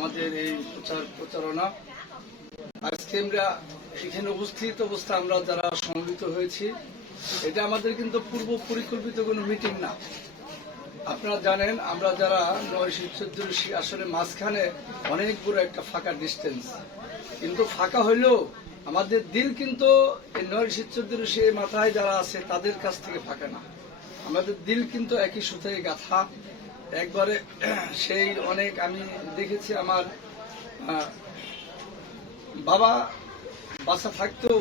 আমাদের এই প্রচারণা। আজকে আমরা এখানে উপস্থিত অবস্থা আমরা যারা সমবেত হয়েছি, এটা আমাদের কিন্তু পূর্ব পরিকল্পিত কোনো মিটিং না। আপনারা জানেন আমরা যারা 914 আসলে মাঝখানে অনেক বড় একটা ফাঁকা ডিস্টেন্স, কিন্তু ফাঁকা হইলেও আমাদের দিল কিন্তু এই 914 মাথায় যারা আছে তাদের কাছ থেকে ফাঁকা না। আমাদের দিল কিন্তু একই সুতায় গাঁথা একবারে। সেই অনেক আমি দেখেছি আমার বাবা বাসা থাকতেও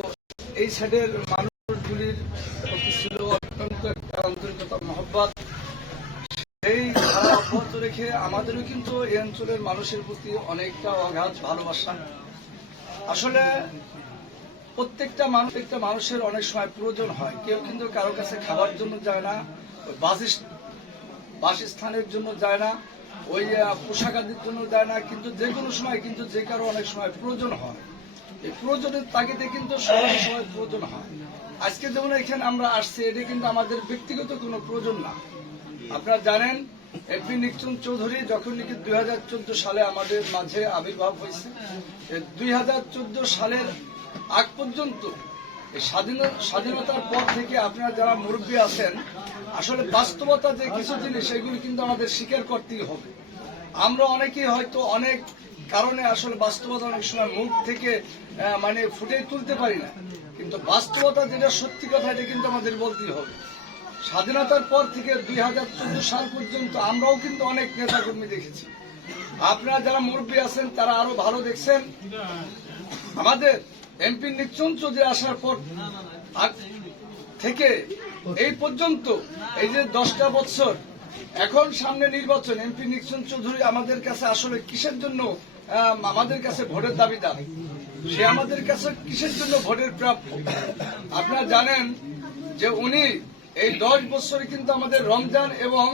এই সাইডের মানুষগুলির প্রতি ছিল অত্যন্ত একটা আন্তরিকতা, মহব্বত। এই ধারা অব্যাহত রেখে আমাদেরও কিন্তু এই অঞ্চলের মানুষের প্রতি অনেকটা অগাধ ভালোবাসা। আসলে প্রত্যেকটা মানুষের অনেক সময় প্রয়োজন হয়। কেউ কিন্তু কারো কাছে খাবার জন্য যায় না, বাসস্থানের জন্য যায় না, ওই পোশাক আদির জন্য যায় না, কিন্তু যে কোনো সময় কিন্তু যে কারো অনেক সময় প্রয়োজন হয়। এই প্রয়োজনের তাগিদে কিন্তু সবার সময় প্রয়োজন হয়। আজকে যেমন এখানে আমরা আসছি, এটা কিন্তু আমাদের ব্যক্তিগত কোনো প্রয়োজন না। আপনারা জানেন এমপি নিকচুন চৌধুরী যখন নাকি 2014 সালে আমাদের মাঝে আবির্ভাব হয়েছে, 2014 সালের আগ পর্যন্ত স্বাধীনতার পর থেকে আপনারা যারা মুরব্বী আছেন, আসলে বাস্তবতা যে কিছু জিনিস এগুলি কিন্তু আমাদের স্বীকার করতেই হবে। আমরা অনেকেই হয়তো অনেক কারণে আসলে বাস্তবতা অনেক সময় মুখ থেকে মানে ফুটে তুলতে পারি না, কিন্তু বাস্তবতা যেটা সত্যি কথা এটা কিন্তু আমাদের বলতেই হবে। স্বাধীনতার পর থেকে 2014 সাল পর্যন্ত আমরাও কিন্তু অনেক নেতাকর্মী দেখেছি। আপনারা যারা মুরব্বী আছেন তারা আরো ভালো দেখছেন। আমাদের এমপি নিকচুন চৌধুরী আসার পর থেকে এই পর্যন্ত এই যে 10টা বছর, এখন সামনে নির্বাচন, এমপি নিকচুন চৌধুরী আমাদের কাছে আসলে কিসের জন্য আমাদের কাছে ভোটের দাবিদার, সে আমাদের কাছে কিসের জন্য ভোটের প্রাপ্য। আপনারা জানেন যে উনি এই 10 বছরে কিন্তু আমাদের রমজান এবং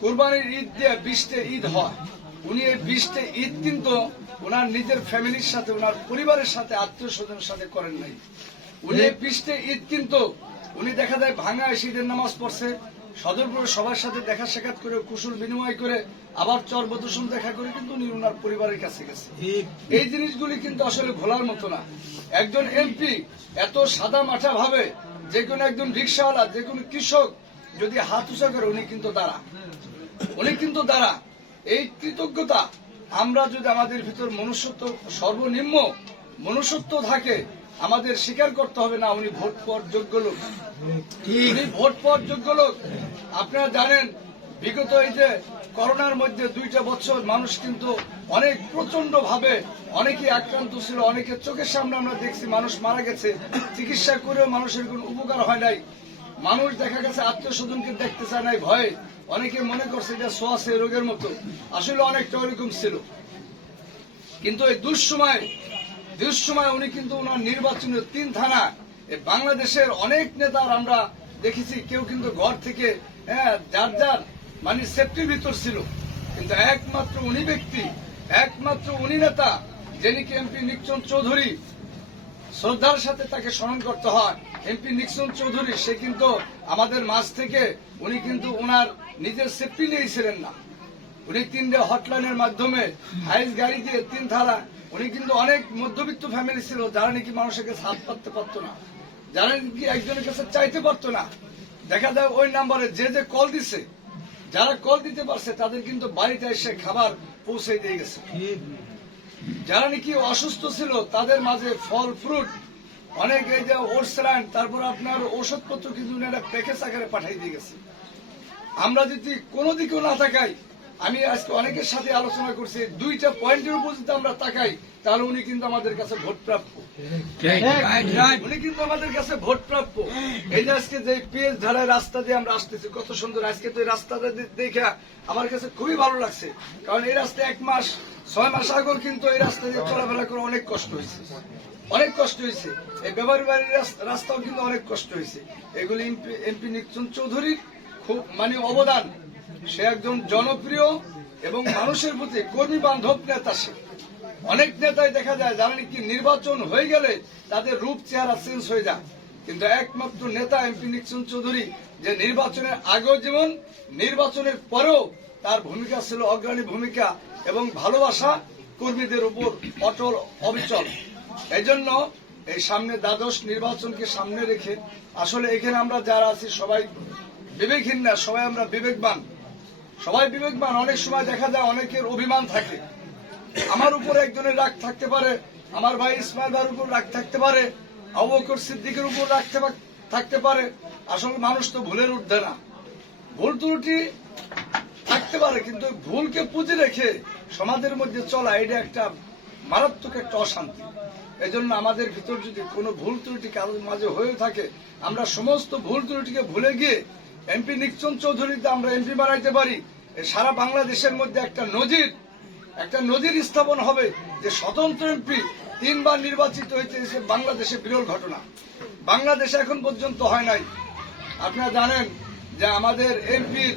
কুরবানির ঈদ দিয়ে 20টা ঈদ হয়। উনি এই 20টা ঈদ কিন্তু ওনার নিজের ফ্যামিলির সাথে, ওনার পরিবারের সাথে, আত্মীয় স্বজনের সাথে করেন নাই। উনি 20টা ঈদ কিন্তু উনি দেখা যায় ভাঙা ঈদের নামাজ পড়ছে, সদরপুরে সবার সাথে দেখা সাক্ষাৎ করে কুশল বিনিময় করে আবার চরবদূষণ দেখা করে কিন্তু উনি ওনার পরিবারের কাছে গেছে। এই জিনিসগুলি কিন্তু আসলে ভোলার মতো না। একজন এমপি এত সাদা মাঠা ভাবে যে কোনো একজন রিক্সাওয়ালা, যে কোনো কৃষক যদি হাত উঁচা করে উনি কিন্তু দাঁড়া। এই কৃতজ্ঞতা আমরা যদি আমাদের ভিতর মনুষ্যত্ব, সর্বনিম্ন মনুষ্যত্ব থাকে, আমাদের স্বীকার করতে হবে না উনি ভোট পাওয়ার যোগ্য লোক। আপনারা জানেন বিগত এই যে করোনার মধ্যে 2টা বছর মানুষ কিন্তু অনেক প্রচন্ড ভাবে অনেকে আক্রান্ত ছিল, অনেকে চোখের সামনে আমরা দেখছি মানুষ মারা গেছে, চিকিৎসা করেও মানুষের কোনো উপকার হয় নাই। মানুষ দেখা গেছে আত্মীয় স্বজনকে দেখতে চায় নাই ভয়ে, অনেকে মনে করছে যে সোয়াশে রোগের মতো, আসলে অনেকটা ওইরকম ছিল। কিন্তু এই দুঃসময় উনি কিন্তু ওনার নির্বাচনের 3 থানা বাংলাদেশের অনেক নেতার আমরা দেখেছি, কেউ কিন্তু ঘর থেকে যার মানে সেফটির ভিতর ছিল, কিন্তু একমাত্র উনি ব্যক্তি, একমাত্র উনি নেতা যিনি এমপি নিকচুন চৌধুরী, শ্রদ্ধার সাথে তাকে স্মরণ করতে হয়। এমপি নিকচুন চৌধুরী সে কিন্তু আমাদের মাঝ থেকে উনি কিন্তু ওনার নিজের সেফটি নিয়েছিলেন না। উনি 3টে হটলাইনের মাধ্যমে হাইস গাড়ি দিয়ে 3 ধারা, উনি কিন্তু অনেক মধ্যবিত্ত ফ্যামিলি ছিল যারা নাকি মানুষের কাছে হাত পাততে পারতো না, যারা নাকি একজনের কাছে চাইতে পারতো না। দেখা যায় ওই নাম্বারে যে কল দিছে, যারা কল দিতে পারছে তাদের কিন্তু বাড়িতে এসে খাবার পৌঁছে দিয়ে গেছে। যারা নাকি অসুস্থ ছিল তাদের মাঝে ফল ফ্রুট অনেক, এই যে ওটসলাইন, তারপর আপনার ওষুধপত্র কিন্তু প্যাকেজ আকারে পাঠিয়ে দিয়ে গেছে। আমরা যদি কোনো দিকেও না তাকাই, আমি আজকে অনেকের সাথে আলোচনা করছি, 2টা পয়েন্টের উপর যদি আমরা তাকাই তাহলে উনি কিন্তু আমাদের কাছে ভোট প্রাপ্য। উনি কিন্তু আমাদের কাছে ভোট প্রাপ্য। এই যে আজকে যে পিএস ধারায় রাস্তা দিয়ে আমরা আসতেছি, কত সুন্দর। আজকে তো এই রাস্তাটা দেখে আমার কাছে খুবই ভালো লাগছে, কারণ এই রাস্তা 1 মাস 6 মাস আগে কিন্তু এই রাস্তা দিয়ে চলাফেরা করে অনেক কষ্ট হয়েছে। এই ব্যবহার বাড়ির রাস্তাও কিন্তু অনেক কষ্ট হয়েছে। এগুলি এমপি নিকচুন চৌধুরীর খুব মানে অবদান। সে একজন জনপ্রিয় এবং মানুষের প্রতি কর্মী বান্ধব নেতা। সে অনেক নেতাই দেখা যায় যারা নাকি নির্বাচন হয়ে গেলে তাদের রূপ চেহারা চেঞ্জ হয়ে যায়, কিন্তু একমাত্র নেতা এমপি নিকচুন চৌধুরী যে নির্বাচনের আগেও যেমন নির্বাচনের পরেও তার ভূমিকা ছিল অগ্রণী ভূমিকা, এবং ভালোবাসা কর্মীদের উপর অটল অবিচল। এই জন্য এই সামনে দ্বাদশ নির্বাচনকে সামনে রেখে আসলে এখানে আমরা যারা আছি সবাই বিবেকহীন না, সবাই আমরা বিবেকবান, সবাই বিবেকবান। অনেক সময় দেখা যায় অনেকের অভিমান থাকে, আমার উপরে একজনের রাগ থাকতে পারে, আমার ভাই ইসমাইল ভাইয়ের উপর রাগ থাকতে পারে, আবু বকর সিদ্দিকের উপর রাগ থাকতে পারে। আসলে মানুষ তো ভুলের ঊর্ধ্বে না, ভুল ত্রুটি থাকতে পারে, কিন্তু ভুলকে পুঁজি রেখে সমাজের মধ্যে চলা এটা একটা মারাত্মক একটা অশান্তি। এজন্য আমাদের ভিতর যদি কোনো ভুল ত্রুটি কারোর মাঝে হয়ে থাকে, আমরা সমস্ত ভুল ত্রুটিকে ভুলে গিয়ে এমপি নিকচন চৌধুরীতে আমরা এমপি বানাইতে পারি, সারা বাংলাদেশের মধ্যে একটা নজির স্থাপন হবে যে স্বতন্ত্র এমপি 3 বার নির্বাচিত হয়েছে। বাংলাদেশে বিরল ঘটনা, বাংলাদেশে এখন পর্যন্ত হয় নাই। আপনারা জানেন যে আমাদের এমপির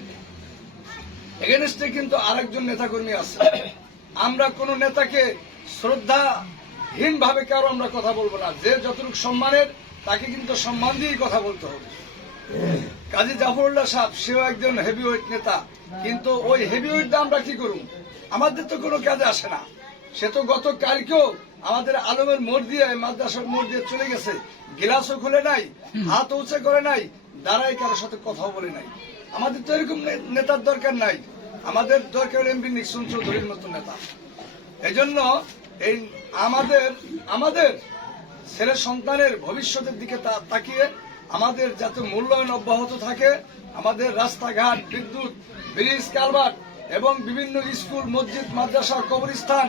এগেনস্টে কিন্তু আরেকজন নেতাকর্মী আছে। আমরা কোন নেতাকে শ্রদ্ধাহীন ভাবে কারো আমরা কথা বলবো না, যে যতটুকু সম্মানের তাকে কিন্তু সম্মান দিয়েই কথা বলতে হবে। কাজী জাফরুল্লাহ সাহেব সেও একজন হেভিওয়েট নেতা, কিন্তু ওই হেভিওয়েট আমরা কি করুন, আমাদের তো কোনো কাজে আসে না। সে তো গত কালকেও আমাদের আলমের মোড় দিয়ে মাদ্রাসার মোড় দিয়ে চলে গেছে, গিলাসও খুলে নাই, হাত উঁচে করে নাই, দাঁড়ায় কারোর সাথে কথাও বলে নাই। আমাদের তো এরকম নেতার দরকার নাই, আমাদের দরকার এমপি নিকচন চৌধুরীর মতো নেতা। এই জন্য এই আমাদের ছেলে সন্তানের ভবিষ্যতের দিকে তাকিয়ে আমাদের যাতে মূল্যায়ন অব্যাহত থাকে, আমাদের রাস্তাঘাট, বিদ্যুৎ, ব্রিজ, কালভার্ট এবং বিভিন্ন স্কুল, মসজিদ, মাদ্রাসা, কবরস্থান,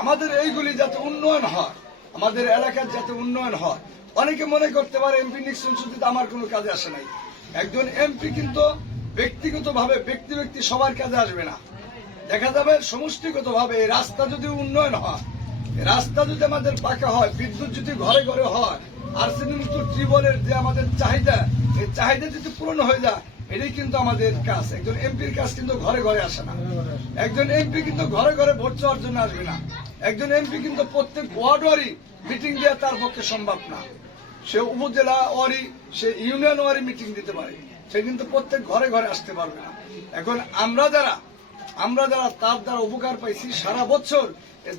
আমাদের এইগুলি যাতে উন্নয়ন হয়, আমাদের এলাকার যাতে উন্নয়ন হয়। অনেকে মনে করতে পারে এমপি নিকচন চৌধুরী আমার কোনো কাজে আসে নাই। একজন এমপি কিন্তু ব্যক্তিগতভাবে ব্যক্তি সবার কাজে আসবে না, দেখা যাবে সমষ্টিগতভাবে। এই রাস্তা যদি উন্নয়ন হয়, রাস্তা যদি আমাদের পাকা হয়, বিদ্যুৎ যদি ঘরে ঘরে হয়, আর্সেনিক টিউবওয়েলের যে আমাদের চাহিদা, এই চাহিদা যদি পূরণ হয়ে যায়, এটাই কিন্তু আমাদের কাজ। একজন এমপির কাজ কিন্তু ঘরে ঘরে আসে না, একজন এমপি কিন্তু ঘরে ঘরে ভোট চাওয়ার জন্য আসবে না, একজন এমপি কিন্তু প্রত্যেক ওয়ার্ড ওয়ারি মিটিং দেওয়া তার পক্ষে সম্ভব না। সে উপজেলা ওয়ারি, সে ইউনিয়ন ওয়ারি মিটিং দিতে পারে, সে কিন্তু প্রত্যেক ঘরে ঘরে আসতে পারবে না। এখন আমরা যারা তার দ্বারা উপকার পাইছি সারা বছর,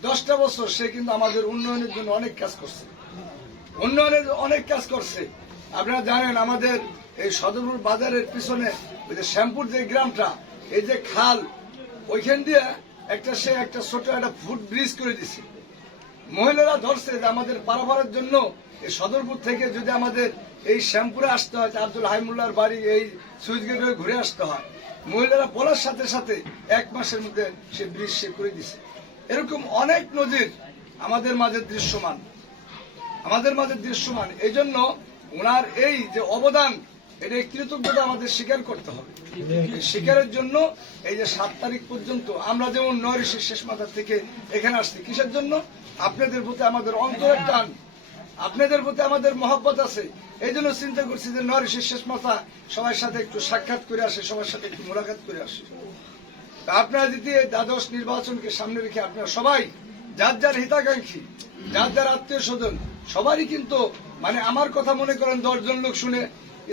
10টা বছর সে কিন্তু আমাদের উন্নয়নের জন্য অনেক কাজ করছে। আপনারা জানেন আমাদের এই সদরপুর বাজারের পিছনে ওই যে শ্যামপুর যে গ্রামটা, এই যে খাল, ওইখান দিয়ে সে একটা ছোট একটা ফুট ব্রিজ করে দিছে। মহিলারা ধরছে যে আমাদের পারাপারের জন্য এই সদরপুর থেকে যদি আমাদের এই শ্যামপুরে আসতে হয়, আব্দুল হাইমুল্লাহর বাড়ি এই সুইচ গেট হয়ে ঘুরে আসতে হয়, মহিলারা বলার সাথে সাথে 1 মাসের মধ্যে সে ব্রিজ সে করে দিছে। এরকম অনেক নজির আমাদের মাঝে দৃশ্যমান। এই জন্য ওনার এই যে অবদান, এটা কৃতজ্ঞতা আমাদের স্বীকার করতে হবে। স্বীকারের জন্য এই যে 7 তারিখ পর্যন্ত আমরা যেমন নয়রিশের শেষ মাথা থেকে এখানে আসছি, কিসের জন্য? আপনাদের প্রতি আমাদের অন্তরের টান, আপনাদের প্রতি আমাদের মহব্বত আছে। এই জন্য চিন্তা করছি যে নয়রিশের শেষ মাথা সবার সাথে একটু সাক্ষাৎ করে আসে, সবার সাথে একটু মোলাকাত করে আসে। আপনারা যদি এই দ্বাদশ নির্বাচনকে সামনে রেখে আপনারা সবাই যার হিতাকাঙ্ক্ষী, যার আত্মীয় স্বজন, সবারই কিন্তু আমার কথা মনে করেন 10 জন লোক শুনে,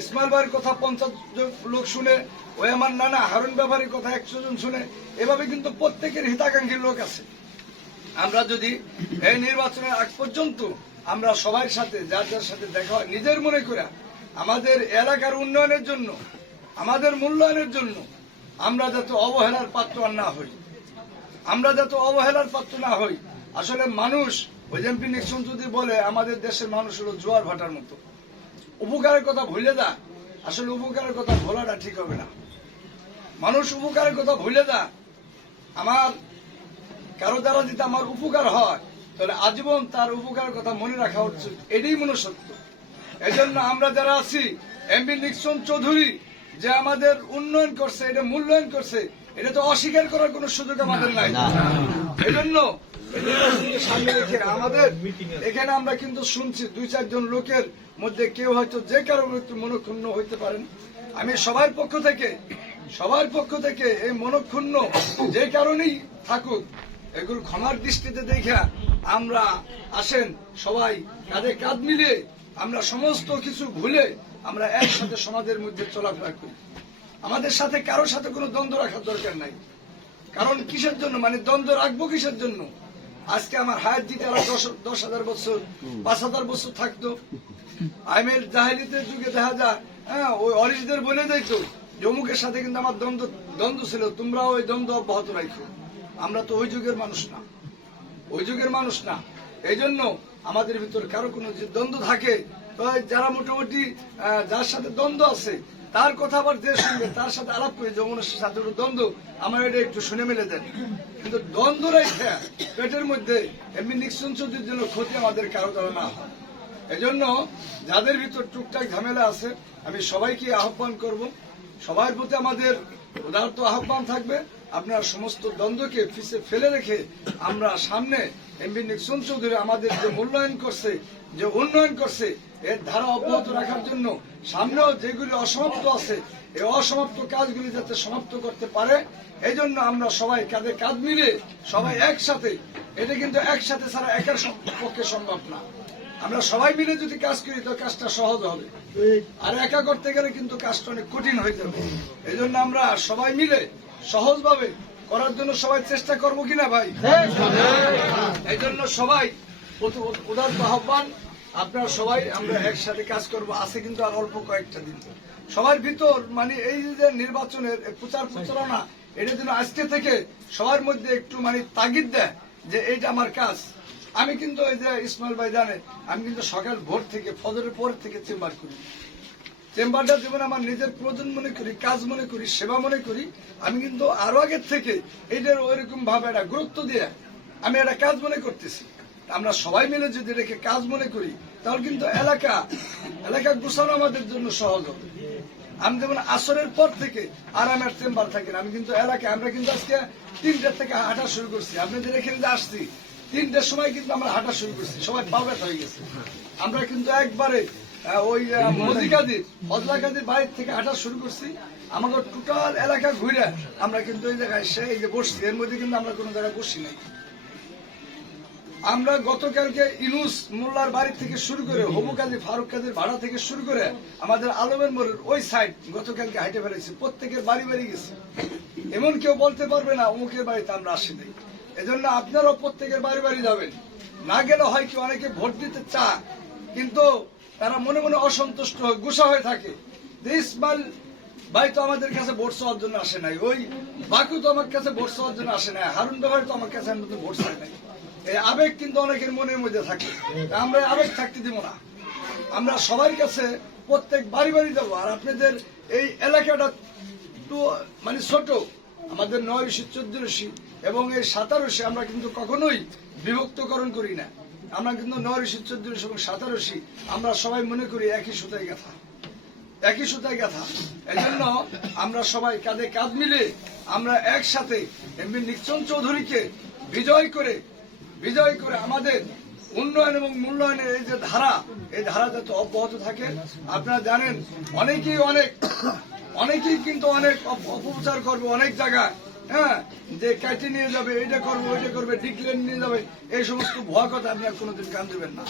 ইসমাইল ভাইয়ের কথা 50 জন লোক শুনে, ওই আমার নানা হারুন ব্যাপারীর কথা 100 জন শুনে, এভাবে কিন্তু প্রত্যেকের হিতাকাঙ্ক্ষী লোক আছে। আমরা যদি এই নির্বাচনের আগ পর্যন্ত আমরা সবার সাথে যার সাথে দেখা হয়, নিজের মনে করে আমাদের এলাকার উন্নয়নের জন্য, আমাদের মূল্যায়নের জন্য আমরা যাতে অবহেলার পাত্র না হই। আসলে মানুষ ওই এমপি নিকচন যদি বলে আমাদের দেশের মানুষ হলো জোয়ার ভাটার মতো, উপকারের কথা ভুলে যায়। আসলে উপকারের কথা ভোলাটা ঠিক হবে না। মানুষ উপকারের কথা ভুলে যায়। আমার কারো দ্বারা যদি আমার উপকার হয়, তাহলে আজীবন তার উপকারের কথা মনে রাখা উচিত, এটাই মনুষ্যত্ব। এই জন্য আমরা যারা আছি, এমপি নিকচন চৌধুরী যে আমাদের উন্নয়ন করছে, এটা মূল্যায়ন করছে, এটা তো অস্বীকার করার কোন সুযোগ আমাদের নাই। এই জন্য সামনে রেখে আমাদের এখানে আমরা কিন্তু শুনছি 2-4 জন লোকের মধ্যে কেউ হয়তো যে কারো একটু মনক্ষুণ্ণ হইতে পারেন। আমি সবার পক্ষ থেকে এই মনক্ষুণ্ণ যে কারণেই থাকুক, এগুলো ক্ষমার দৃষ্টিতে দেখা আমরা আসেন সবাই কাঁধে কাঁধ মিলিয়ে, আমরা সমস্ত কিছু ভুলে আমরা একসাথে সমাজের মধ্যে চলাফেরা করি। আমাদের সাথে কারোর সাথে কোনো দ্বন্দ্ব রাখার দরকার নাই, কারণ কিসের জন্য, মানে দ্বন্দ্ব রাখবো কিসের জন্য? আজকে আমার হায়াত দিতে আরো 10,000 বছর 5,000 বছর থাকতো। আইমের জাহেলিতের যুগে দেখা যায়, হ্যাঁ, ওই অরিজদের বলে দিত যে অমুকের সাথে কিন্তু আমার দ্বন্দ্ব ছিল, তোমরাও ওই দ্বন্দ্ব অব্যাহত রাখো। আমরা তো ওই যুগের মানুষ না, ওই যুগের মানুষ না। এই জন্য আমাদের ভিতর কারো কোনো যে দ্বন্দ্ব থাকে, তো যারা মোটামুটি যার সাথে দ্বন্দ্ব আছে তার কথা আবার যে শুনবে তার সাথে আলাপ করে, যমুনের সাথে দ্বন্দ্ব আমার এটা একটু শুনে মেলে দেন। কিন্তু দ্বন্দ্ব রেখে পেটের মধ্যে এমনি নিঃসন চৌধুরীর জন্য ক্ষতি আমাদের কারো দ্বারা না হয়। এজন্য যাদের ভিতর টুকটাক ঝামেলা আছে, আমি সবাইকে আহ্বান করব, সবার প্রতি আমাদের উদারত আহ্বান থাকবে, আপনারা সমস্ত দ্বন্দ্বকে পিছে ফেলে রেখে আমরা সামনে এমপি নিক্সন চৌধুরী আমাদের যে মূল্যায়ন করছে, যে উন্নয়ন করছে, এর ধারা অব্যাহত রাখার জন্য সামনেও যেগুলি অসমাপ্ত আছে এই অসমাপ্ত কাজগুলি যাতে সমাপ্ত করতে পারে, এই জন্য আমরা সবাই কাঁধে কাঁধ মিলে সবাই একসাথে, এটা কিন্তু একসাথে ছাড়া একার পক্ষে সম্ভব না। আমরা সবাই মিলে যদি কাজ করি তো কাজটা সহজ হবে, আর একা করতে গেলে কিন্তু কাজটা অনেক কঠিন হয়ে যাবে। এই জন্য আমরা সবাই মিলে সহজভাবে করার জন্য সবাই চেষ্টা করবো কিনা ভাই? এই জন্য সবাই উদারত আহ্বান, আপনারা সবাই আমরা একসাথে কাজ করব। আছে কিন্তু আর অল্প কয়েকটা দিন, সবার ভিতর মানে এই যে নির্বাচনের প্রচার প্রচারণা, এটা যেন আজকে থেকে সবার মধ্যে একটু মানে তাগিদ দেয় যে এইটা আমার কাজ। আমি কিন্তু এই যে ইসমাইল ভাই জানে, আমি কিন্তু সকাল ভোর থেকে ফজরের পর থেকে চেম্বার করি। চেম্বারটা যেমন আমার নিজের প্রয়োজন মনে করি, কাজ মনে করি, সেবা মনে করি, আমি কিন্তু আরো আগের থেকে এইটার ওইরকম ভাবে একটা গুরুত্ব দিয়ে আমি একটা কাজ মনে করতেছি। আমরা সবাই মিলে যদি রেখে কাজ মনে করি তাহলে কিন্তু এলাকা গুছানো আমাদের জন্য সহজ হবে। আমি যেমন আসরের পর থেকে আর আমার চেম্বার থাকি না, আমি কিন্তু এলাকায়, আমরা কিন্তু আজকে 3টার থেকে হাঁটা শুরু করছি। আপনাদের এখানে যে আসছি 3টার সময় কিন্তু আমরা হাঁটা শুরু করছি, সবাই পাওয়াত হয়ে গেছে। আমরা কিন্তু একবারে ওই ফজলা কাজীর বাড়ির থেকে হাঁটা শুরু করছি। আমাকে টোটাল এলাকা ঘুরে আমরা কিন্তু এই জায়গায় এই যে বসছি, এর মধ্যে কিন্তু আমরা কোনো জায়গায় বসি নাই। আমরা গতকালকে ইনুস মোল্লার বাড়ি থেকে শুরু করে হবু কাজী ফারুক কাজীর ভাড়া থেকে শুরু করে আমাদের আলমের মোড়ের ওই সাইড গতকালকে হাইটে ফেলেছি, প্রত্যেকের বাড়ি বাড়ি গেছে। এমন কেউ বলতে পারবে না অমুকের বাড়িতে আমরা আসি নাই। এজন্য আপনারাও প্রত্যেকের বাড়ি বাড়ি যাবেন। না গেলে হয় কি, অনেকে ভোট দিতে চায় কিন্তু তারা মনে মনে অসন্তুষ্ট হয়, গুসা হয়ে থাকে যে ইসমাইল ভাই তো আমাদের কাছে ভোট চাওয়ার জন্য আসে নাই, ওই বাকু তো আমার কাছে ভোট চাওয়ার জন্য আসে নাই, হারুন ভাই তো আমার কাছে ভোট চায় নাই। এই আবেগ কিন্তু অনেকের মনের মধ্যে থাকে, আমরা আবেগ থাকতে দিব না। আমরা সবার কাছে প্রত্যেক বাড়ি বাড়ি যাবো। আর আপনাদের এই এলাকাটা একটু মানে ছোট, আমাদের 9 ঋষি 14 ঋষি এবং এই 17 ঋষি আমরা কিন্তু কখনোই বিভক্তকরণ করি না। আমরা কিন্তু 9 ঋষি 14 ঋষি এবং 17 ঋষি আমরা সবাই মনে করি একই সুতায় গাঁথা, একই সুতায় গাঁথা। এই জন্য আমরা সবাই কাঁধে কাঁধ মিলে আমরা একসাথে এমপি নিক্সন চৌধুরীকে বিজয় করে আমাদের উন্নয়ন এবং মূল্যায়নের এই যে ধারা, এই ধারা যাতে অব্যাহত থাকে। আপনারা জানেন অনেকেই কিন্তু অনেক অপপ্রচার করবে অনেক জায়গায়, হ্যাঁ, যে কাটি নিয়ে যাবে, এটা করবো ওইটা করবে, ডিক্লেয়ার নিয়ে যাবে, এই সমস্ত ভুয়া কথা আপনারা কোনোদিন কান দেবেন না।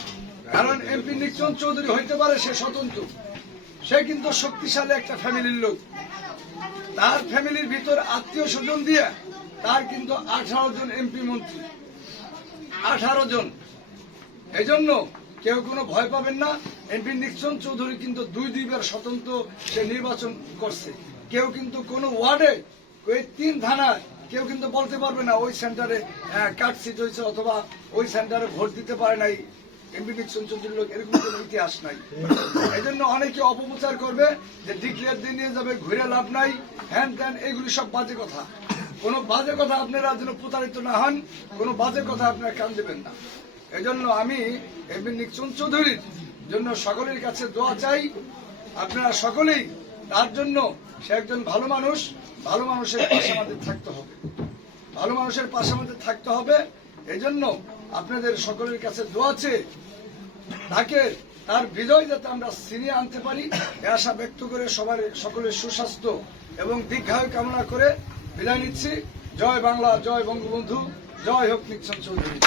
কারণ এমপি নিক্সন চৌধুরী হইতে পারে সে স্বতন্ত্র, সে কিন্তু শক্তিশালী একটা ফ্যামিলির লোক, তার ফ্যামিলির ভিতর আত্মীয় স্বজন দিয়ে তার কিন্তু 18 জন এমপি মন্ত্রী, 18 জন। এই জন্য কেউ কোনো ভয় পাবেন না। এমপি নিক্সন চৌধুরী কিন্তু 2বার স্বতন্ত্র সে নির্বাচন করছে। কেউ কিন্তু কোনো ওয়ার্ডে, ওই 3 থানায় কেউ কিন্তু বলতে পারবে না ওই সেন্টারে কাটছিট হয়েছে অথবা ওই সেন্টারে ভোট দিতে পারে নাই এমপি নিক্সন চৌধুরীর লোক, এরকম কোনো ইতিহাস নাই। এই জন্য অনেকে অপপ্রচার করবে যে ডিক্লেয়ার দিয়ে নিয়ে যাবে, ঘুরে লাভ নাই, হ্যান ত্যান, এগুলি সব বাজে কথা। কোনো বাজে কথা আপনারা যেন প্রতারিত না হন, কোনো বাজে কথা আপনারা কান দেবেন না। এই জন্য আমি এমপি নিক্সন চৌধুরীর জন্য সকলের কাছে দোয়া চাই। আপনারা সকলেই তার জন্য, সে একজন ভালো মানুষ, ভালো মানুষের পাশে আমাদের থাকতে হবে, ভালো মানুষের পাশে আমাদের থাকতে হবে। এই জন্য আপনাদের সকলের কাছে দোয়া চেয়ে তাকে, তার বিজয় যাতে আমরা ছিনিয়ে আনতে পারি এ আশা ব্যক্ত করে সকলের সুস্বাস্থ্য এবং দীর্ঘায়ু কামনা করে বিদায় নিচ্ছি। জয় বাংলা, জয় বঙ্গবন্ধু, জয় হোক নিক্সন চৌধুরী।